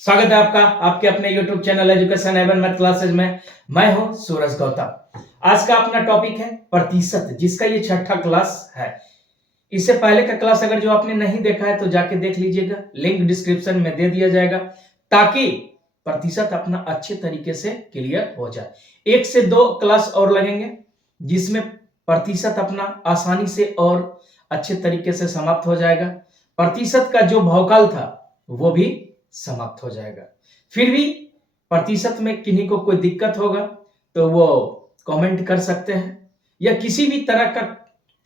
स्वागत है आपका आपके अपने YouTube channel Education Heaven Math Classes में। मैं हूं सूरज गौतम। आज का अपना टॉपिक है प्रतिशत, जिसका ये छठा क्लास है। इससे पहले का क्लास अगर जो आपने नहीं देखा है तो जाके देख लीजिएगा, लिंक डिस्क्रिप्शन में दे दिया जाएगा, ताकि प्रतिशत अपना अच्छे तरीके से क्लियर हो जाए। 1 से 2 क्लास और लगेंगे, जिसमें प्रतिशत अपना आसानी से और अच्छे तरीके से समाप्त हो जाएगा। प्रतिशत का जो भौकाल था वो भी समाप्त हो जाएगा। फिर भी प्रतिशत में किन्हीं को कोई दिक्कत होगा तो वो कमेंट कर सकते हैं, या किसी भी तरह का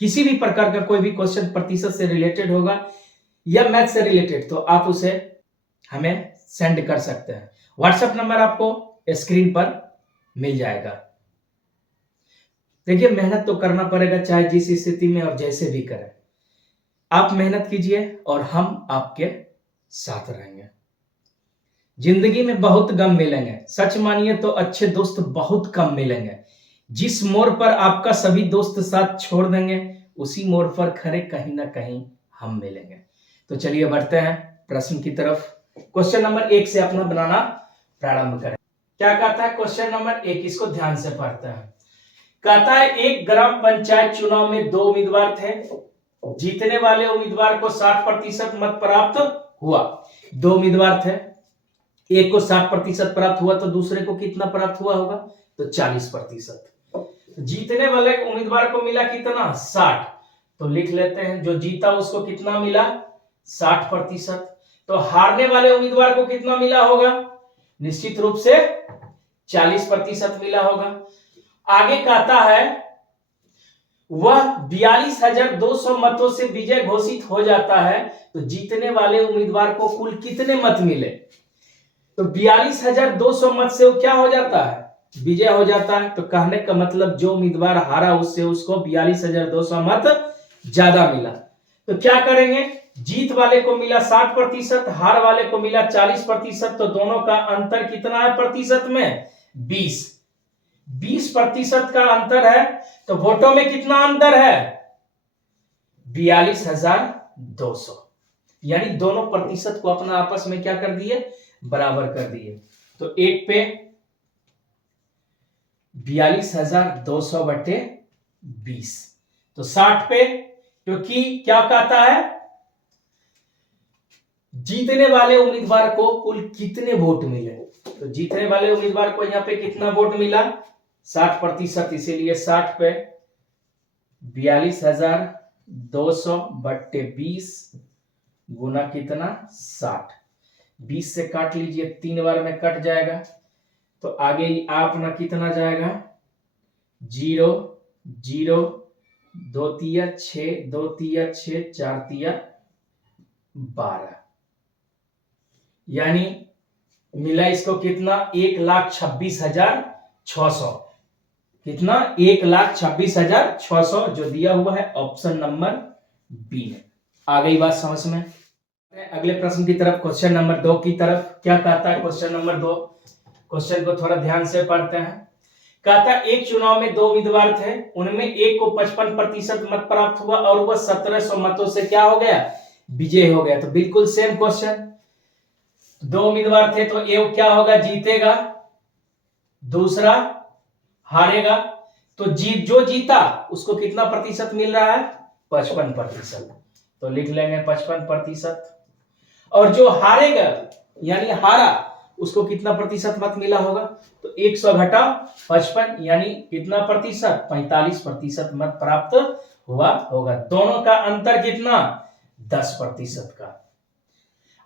किसी भी प्रकार का कोई भी क्वेश्चन प्रतिशत से रिलेटेड होगा या मैथ से रिलेटेड, तो आप उसे हमें सेंड कर सकते हैं। व्हाट्सएप नंबर आपको स्क्रीन पर मिल जाएगा। देखिए, मेहनत तो करना पड़ेगा, चाहे जिस स्थिति में और जैसे भी करें। आप मेहनत कीजिए और हम आपके साथ रहेंगे। जिंदगी में बहुत गम मिलेंगे, सच मानिए तो अच्छे दोस्त बहुत कम मिलेंगे। जिस मोड़ पर आपका सभी दोस्त साथ छोड़ देंगे, उसी मोड़ पर खड़े कहीं ना कहीं हम मिलेंगे। तो चलिए बढ़ते हैं प्रश्न की तरफ। क्वेश्चन नंबर 1 से अपना बनाना प्रारंभ करें। क्या कहता है क्वेश्चन नंबर 1, इसको ध्यान से पढ़ते हैं। कहता है एक ग्राम पंचायत चुनाव में 2 उम्मीदवार थे। जीतने वाले उम्मीदवार को 60% मत प्राप्त हुआ। 2 उम्मीदवार थे, एक को 60% प्राप्त हुआ तो दूसरे को कितना प्राप्त हुआ होगा? तो 40%। जीतने वाले उम्मीदवार को मिला कितना? 60। तो लिख लेते हैं, जो जीता उसको कितना मिला? 60%। तो हारने वाले उम्मीदवार को कितना मिला होगा? निश्चित रूप से 40% मिला होगा। आगे कहता है वह 42,200 मतों से विजय घोषित हो जाता है, तो जीतने वाले उम्मीदवार को कुल कितने मत मिले? तो 42,200 मत से वो क्या हो जाता है? विजय हो जाता है। तो कहने का मतलब जो उम्मीदवार हारा उससे उसको 42,200 मत ज्यादा मिला। तो क्या करेंगे? जीत वाले को मिला 60%, हार वाले को मिला 40%, तो दोनों का अंतर कितना है प्रतिशत में? 20% का अंतर है। तो वोटों में कितना अंतर है? 42,200। यानी दोनों प्रतिशत को अपना आपस में क्या कर दिए? बराबर कर दिए। तो 1 पे 42,200 बटे 20, तो 60 पे, क्योंकि क्या कहता है जीतने वाले उम्मीदवार को कुल कितने वोट मिले। तो जीतने वाले उम्मीदवार को यहां पे कितना वोट मिला? 60%, इसीलिए 60 पे 42,200 बट्टे 20 गुना कितना? 60। 20 से काट लीजिए, 3 बार में कट जाएगा। तो आगे आप ना कितना जाएगा? 0 0 2 तिया 6, 2 तिया 6, 4 तिया 12, यानी मिला इसको कितना? 1,26,600। कितना? 1,26,600 जो दिया हुआ है ऑप्शन नंबर बी में। आ गई बात समझ में? अगले प्रश्न की तरफ, क्वेश्चन नंबर 2 की तरफ। क्या कहता है क्वेश्चन नंबर 2? क्वेश्चन को थोड़ा ध्यान से पढ़ते हैं। कहता है एक चुनाव में 2 उम्मीदवार थे, उनमें एक को 55% मत प्राप्त हुआ और वह 1700 मतों से क्या हो गया? विजय हो गया। तो बिल्कुल सेम क्वेश्चन। 2 उम्मीदवार थे तो एक क्या होगा? जीतेगा, दूसरा हारेगा। तो जो जीता उसको कितना प्रतिशत मिल रहा है? 55%। तो लिख लेंगे 55%। और जो हारेगा यानी हारा, उसको कितना प्रतिशत मत मिला होगा? तो 100 घटा 55, यानी कितना प्रतिशत? 45% मत प्राप्त हुआ होगा। दोनों का अंतर कितना? 10% का।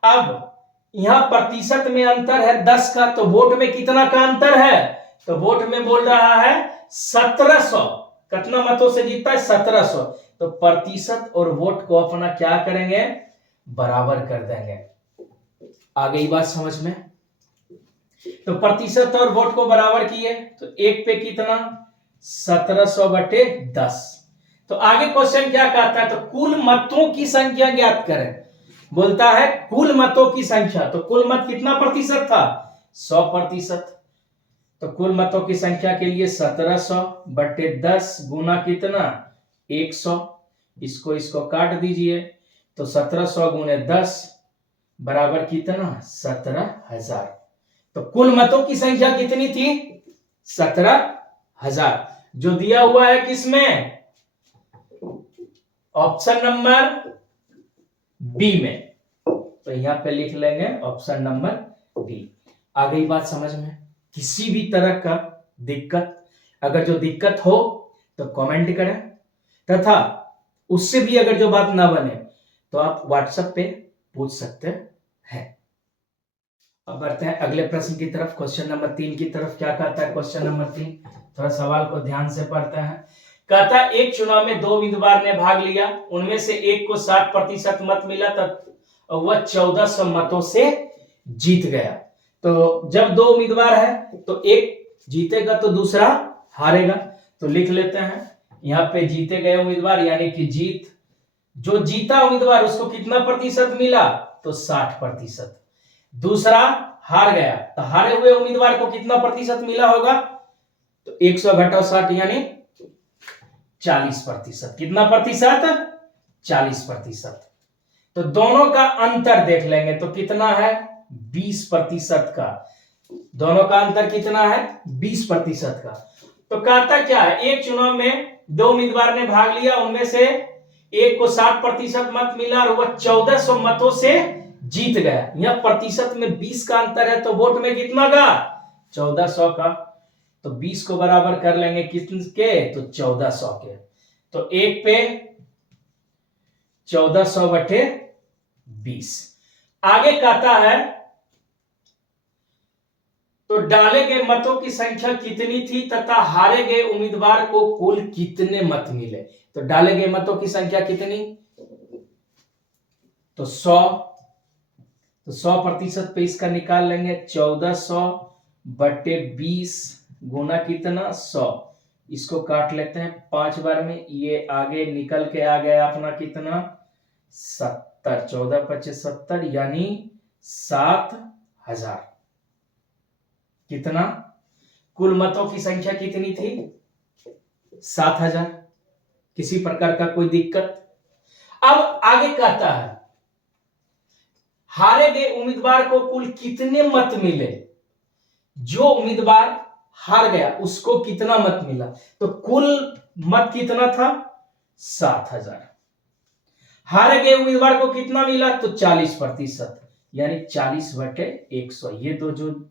अब यहां प्रतिशत में अंतर है 10 का, तो वोट में कितना का अंतर है? तो वोट में बोल रहा है 1700। कितना मतों से जीता है? 1700। तो प्रतिशत और वोट को अपना क्या करेंगे? बराबर कर देंगे। आ गई बात समझ में? तो प्रतिशत और वोट को बराबर किए तो 1 पे कितना? 1700 बटे 10। तो आगे क्वेश्चन क्या कहता है? तो कुल मतों की संख्या ज्ञात करें। बोलता है कुल मतों की संख्या। तो कुल मत कितना प्रतिशत था? 100%। तो कुल मतों की संख्या के लिए 1700 बटे 10 गुना कितना? 100। इसको काट दीजिए, तो 1700 गुने 10 बराबर कितना 17,000। तो कुल मतों की संख्या कितनी थी 17,000, जो दिया हुआ है किसमें ऑप्शन नंबर बी में। तो यहां पे लिख लेंगे ऑप्शन नंबर बी। आ गई बात समझ में। किसी भी तरह का दिक्कत, अगर जो दिक्कत हो तो कमेंट करें, तथा उससे भी अगर जो बात ना बने तो आप व्हाट्सएप पे पूछ सकते हैं। अब बढ़ते हैं अगले प्रश्न की तरफ, क्वेश्चन नंबर 3 की तरफ। क्या कहता है क्वेश्चन नंबर 3, थोड़ा सवाल को ध्यान से पढ़ते हैं। कहता है एक चुनाव में 2 उम्मीदवार ने भाग लिया, उनमें से एक को 60% मत मिला तब वह 1400 मतों से जीत गया। तो जब 2 उम्मीदवार है तो एक जीतेगा तो दूसरा हारेगा। तो लिख लेते हैं यहाँ पे जीते गए उम्मीदवार यानी कि जीत, जो जीता उम्मीदवार उसको कितना प्रतिशत मिला तो 60%। दूसरा हार गया तो हारे हुए उम्मीदवार को कितना प्रतिशत मिला होगा तो 100 घटाओ 60 यानी 40%। कितना प्रतिशत 40%। तो दोनों का अंतर देख लेंगे तो कितना है 20% का। दोनों का अंतर कितना है 20% का। तो कहता क्या है एक चुनाव में 2 उम्मीदवार ने भाग लिया, उनमें से एक को 60% मत मिला और वह 1400 मतों से जीत गया। यह प्रतिशत में 20 का अंतर है तो वोट में कितना का 1400 का। तो 20 को बराबर कर लेंगे किसके तो 1400 के। तो एक पे 1400/20। आगे कहता है तो डाले गए मतों की संख्या कितनी थी तथा हारे गए उम्मीदवार को कुल कितने मत मिले। तो डाले गए मतों की संख्या कितनी तो 100। तो 100% पे इसका निकाल लेंगे 1400/20 गुना कितना 100। इसको काट लेते हैं 5 बार में, ये आगे निकल के आ गया अपना कितना 70। 14×5 70 यानी 7,000। कितना कुल मतों की संख्या कितनी थी 7,000। किसी प्रकार का कोई दिक्कत। अब आगे कहता है हारे गए उम्मीदवार को कुल कितने मत मिले। जो उम्मीदवार हार गया उसको कितना मत मिला तो कुल मत कितना था 7,000। हारे गए उम्मीदवार को कितना मिला तो 40% यानी 40/100। ये दो जो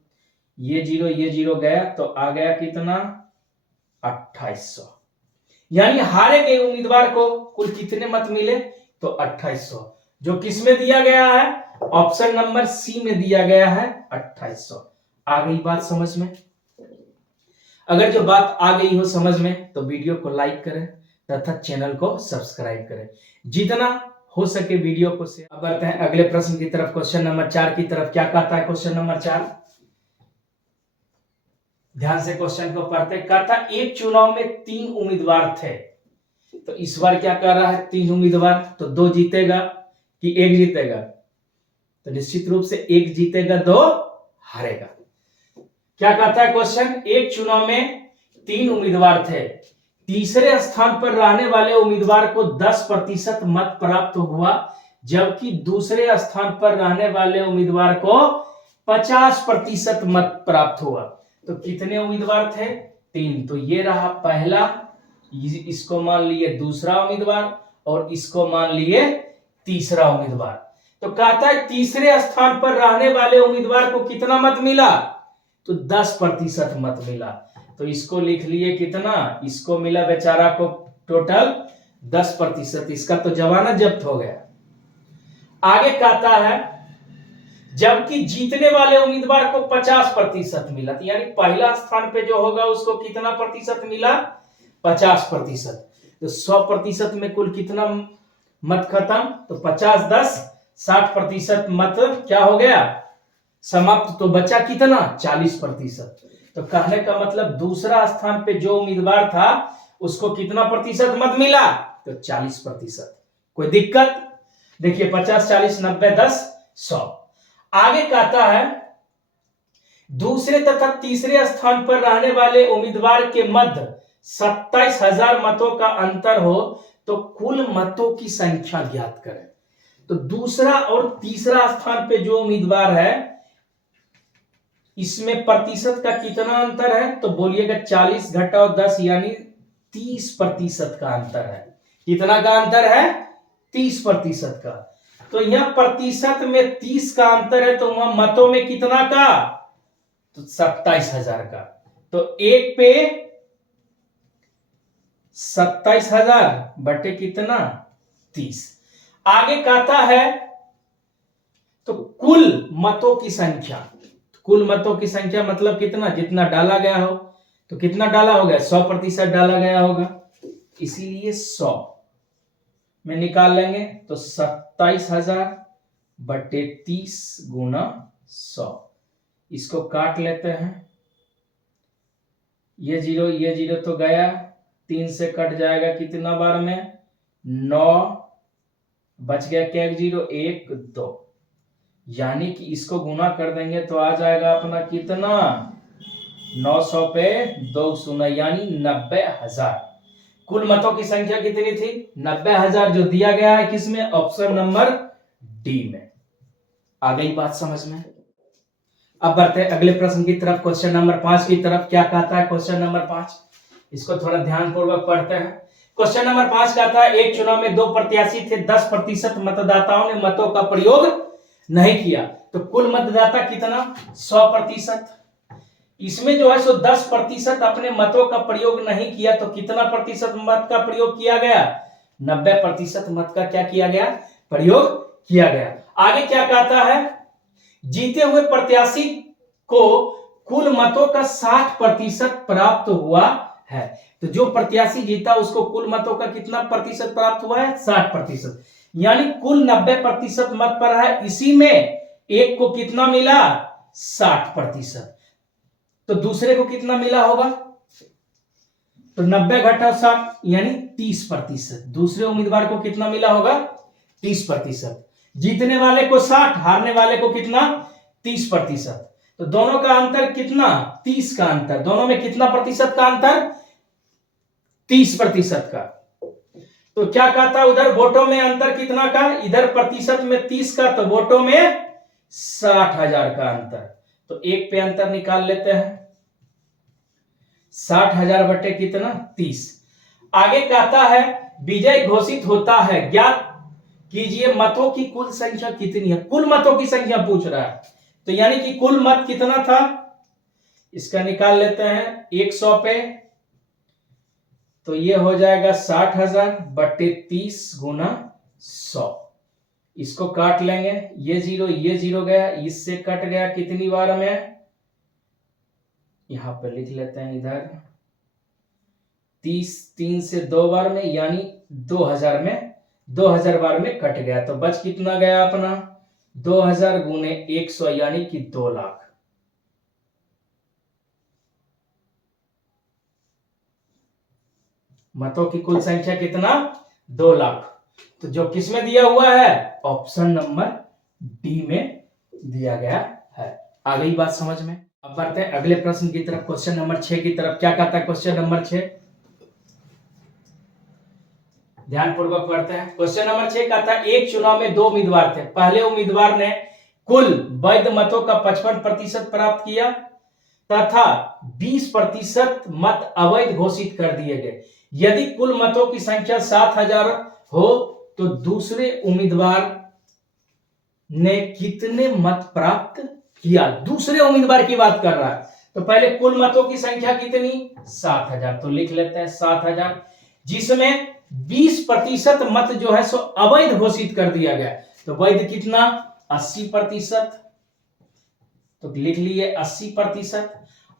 ये जीरो गया तो आ गया कितना 2800। यानी हारे गए उम्मीदवार को कुल कितने मत मिले तो 2800, जो किसमें दिया गया है ऑप्शन नंबर सी में दिया गया है 2800। आ गई बात समझ में। अगर जो बात आ गई हो समझ में तो वीडियो को लाइक करें तथा चैनल को सब्सक्राइब करें, जितना हो सके वीडियो को शेयर। अब बढ़ते हैं अगले प्रश्न की तरफ, क्वेश्चन नंबर 4 की तरफ। क्या कहता है क्वेश्चन नंबर 4, ध्यान से क्वेश्चन को पढ़ते। कहता एक चुनाव में 3 उम्मीदवार थे, तो इस बार क्या कर रहा है 3 उम्मीदवार, तो 2 जीतेगा कि 1 जीतेगा तो निश्चित रूप से 1 जीतेगा 2 हारेगा। क्या कहता है क्वेश्चन, एक चुनाव में 3 उम्मीदवार थे, तीसरे स्थान पर रहने वाले उम्मीदवार को 10% मत प्राप्त हुआ, जबकि दूसरे स्थान पर रहने वाले उम्मीदवार को 50% मत प्राप्त हुआ। तो कितने उम्मीदवार थे 3। तो ये रहा पहला, इसको मान लिए दूसरा उम्मीदवार और इसको मान लिए तीसरा उम्मीदवार। तो कहता है तीसरे स्थान पर रहने वाले उम्मीदवार को कितना मत मिला तो 10% मत मिला। तो इसको लिख लिए कितना, इसको मिला बेचारा को टोटल 10%। इसका तो जमानत जब्त हो गया। आगे कहता है जबकि जीतने वाले उम्मीदवार को 50% मिला, यानी पहला स्थान पे जो होगा उसको कितना प्रतिशत मिला 50%। तो 100% में कुल कितना मत खत्म तो 50 10 60% मत क्या हो गया समाप्त। तो बचा कितना 40%। तो कहने का मतलब दूसरा स्थान पे जो उम्मीदवार था उसको कितना प्रतिशत मत मिला तो 40%। कोई दिक्कत। देखिए 50 40 90 10 100। आगे कहता है दूसरे तथा तीसरे स्थान पर रहने वाले उम्मीदवार के मध्य 27,000 मतों का अंतर हो तो कुल मतों की संख्या ज्ञात करें। तो दूसरा और तीसरा स्थान पे जो उम्मीदवार है इसमें प्रतिशत का कितना अंतर है, तो बोलिएगा 40 घटाओ 10 यानी 30% का अंतर है। कितना का अंतर है? 30% का। तो यहां प्रतिशत में 30 का अंतर है, तो वहां मतों में कितना का? तो 27,000 का। तो एक पे 27,000 बटे कितना? 30। आगे कहता है तो कुल मतों की संख्या, कुल मतों की संख्या मतलब कितना? जितना डाला गया हो। तो कितना डाला होगा? 100% डाला गया होगा, इसीलिए 100 में निकाल लेंगे। तो 27,000 बटे 30 गुना 100। इसको काट लेते हैं। ये जीरो तो गया, 3 से कट जाएगा कितना बार में? 9 बच गया क्या? 0 1 2, यानी कि इसको गुना कर देंगे तो आ जाएगा अपना कितना? 900 पे 2 शून्य यानी 90,000। कुल मतों की संख्या कितनी थी? 90,000, जो दिया गया है किसमें? ऑप्शन नंबर डी में। आ गई बात समझ में? अब बढ़ते हैं अगले प्रश्न की तरफ, क्वेश्चन नंबर 5 की तरफ। क्या कहता है क्वेश्चन नंबर 5? इसको थोड़ा ध्यान पूर्वक पढ़ते हैं। क्वेश्चन नंबर 5 कहता है एक चुनाव में 2 प्रत्याशी थे, 10% मतदाताओं ने मतों का प्रयोग नहीं किया, तो कुल मतदाता कितना? 100%। इसमें जो है सो 10% अपने मतों का प्रयोग नहीं किया, तो कितना प्रतिशत मत का प्रयोग किया गया? 90% मत का क्या किया गया? प्रयोग किया गया। आगे क्या कहता है? जीते हुए प्रत्याशी को कुल मतों का 60% प्राप्त हुआ है। तो जो प्रत्याशी जीता उसको कुल मतों का कितना प्रतिशत प्राप्त हुआ है? 60%, यानी कुल 90% मत पर है, इसी में एक को कितना मिला? 60%। तो दूसरे को कितना मिला होगा? तो 90 घटा 60 यानी 30%। दूसरे उम्मीदवार को कितना मिला होगा? 30%। जीतने वाले को 60, हारने वाले को कितना? 30%। तो दोनों का अंतर कितना? 30 का अंतर। दोनों में कितना प्रतिशत का अंतर? 30% का। तो क्या कहता है? उधर वोटों में अंतर कितना का? इधर प्रतिशत में 30 का, तो वोटों में 60,000 का अंतर। तो एक पे अंतर निकाल लेते हैं। 60,000 बटे कितना? 30। आगे कहता है विजय घोषित होता है, ज्ञात कीजिए मतों की कुल संख्या कितनी है। कुल मतों की संख्या पूछ रहा है, तो यानी कि कुल मत कितना था? इसका निकाल लेते हैं 100 पे, तो ये हो जाएगा 60,000 बटे 30 गुना 100। इसको काट लेंगे, ये जीरो गया, इससे कट गया कितनी बार में? यहां पर लिख लेते हैं इधर 30, 3 से 2 बार में, यानी 2000 में, 2000 बार में कट गया। तो बच कितना गया अपना? 2000 गुने 100 यानी कि 2 लाख। मतों की कुल संख्या कितना? 2 लाख। तो जो किसमें दिया हुआ है? ऑप्शन नंबर डी में दिया गया है। आ गई बात समझ में? अब बढ़ते हैं अगले प्रश्न की तरफ, क्वेश्चन नंबर 6 की तरफ। क्या कहता है क्वेश्चन नंबर 6? ध्यान पूर्वक पढ़ते हैं। क्वेश्चन नंबर 6 कहता है एक चुनाव में 2 उम्मीदवार थे। पहले उम्मीदवार ने कुल वैध मतों का 55% प्राप्त किया तथा 20% मत अवैध घोषित कर दिए गए। यदि कुल मतों की संख्या 7,000 हो तो दूसरे उम्मीदवार ने कितने मत प्राप्त किया? दूसरे उम्मीदवार की बात कर रहा है, तो पहले कुल मतों की संख्या कितनी? 7,000। तो लिख लेते हैं 7,000, जिसमें 20% मत जो है सो अवैध घोषित कर दिया गया। तो वैध कितना? 80%। तो लिख लिए 80%।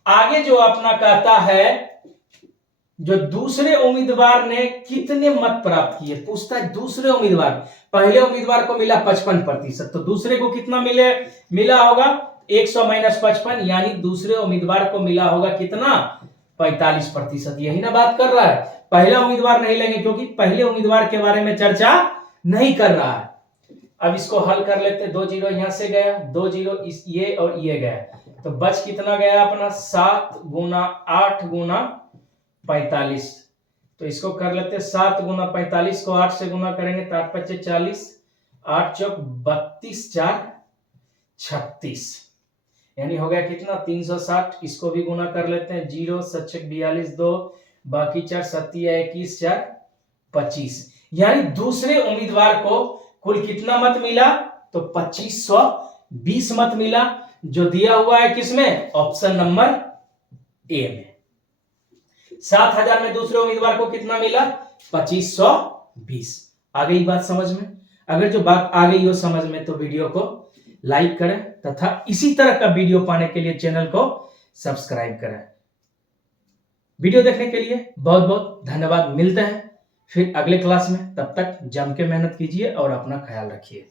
आगे जो अपना कहता है जो दूसरे उम्मीदवार ने कितने मत प्राप्त किए, पूछता है दूसरे उम्मीदवार। पहले उम्मीदवार को मिला 55%, तो दूसरे को कितना मिला होगा? 100 - 55, यानी दूसरे उम्मीदवार को मिला होगा कितना? 45%। यही ना बात कर रहा है। पहला उम्मीदवार नहीं लेंगे क्योंकि पहले उम्मीदवार के बारे में चर्चा नहीं कर रहा है। अब इसको हल कर लेते। 2 जीरो यहां से गया, 2 जीरो ये और ये गया, तो बच कितना गया अपना? 7 गुना 8 गुना 45। तो इसको कर लेते 7 गुना 45 को 8 से गुना करेंगे तो 8 × 5 = 40, 8 चौक 32, 4 36, यानी हो गया कितना 360। इसको भी गुना कर लेते हैं, 0 7 42 2 बाकी 4 7 21 4 25, यानी दूसरे उम्मीदवार को कुल कितना मत मिला, तो 2520 मत मिला, जो दिया हुआ है किसमें, ऑप्शन नंबर ए में। 7000 में दूसरे उम्मीदवार को कितना मिला, 2520। आ गई बात समझ में? अगर जो बात आ गई हो समझ में तो वीडियो को लाइक करें तथा इसी तरह का वीडियो पाने के लिए चैनल को सब्सक्राइब करें। वीडियो देखने के लिए बहुत बहुत धन्यवाद। मिलते हैं फिर अगले क्लास में, तब तक जम के मेहनत कीजिए और अपना ख्याल रखिए।